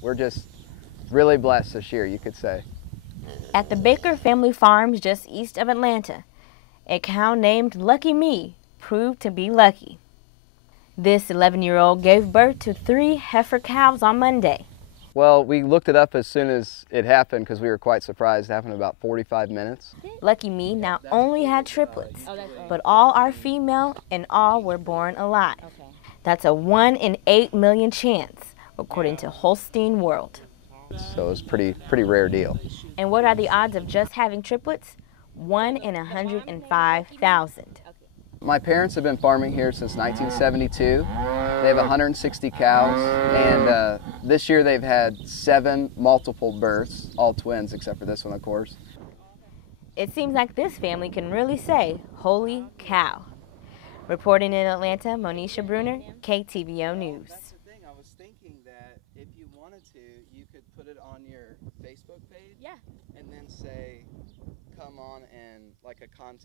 we're just really blessed this year, you could say. At the Baker family farms just east of Atlanta, a cow named Lucky Me proved to be lucky. This 11-year-old gave birth to 3 heifer cows on Monday. Well, we looked it up as soon as it happened because we were quite surprised. It happened in about 45 minutes. Lucky Me not only had triplets, but all are female and all were born alive. That's a 1 in 8 million chance, according to Holstein World. So it was pretty rare deal. And what are the odds of just having triplets? 1 in 105,000. My parents have been farming here since 1972. They have 160 cows, and this year they've had 7 multiple births, all twins except for this one, of course. It seems like this family can really say, holy cow. Reporting in Atlanta, Monisha Bruner, KTVO News. That's the thing, I was thinking that if you wanted to, you could put it on your Facebook page. Yeah. And then say, come on and like a contest.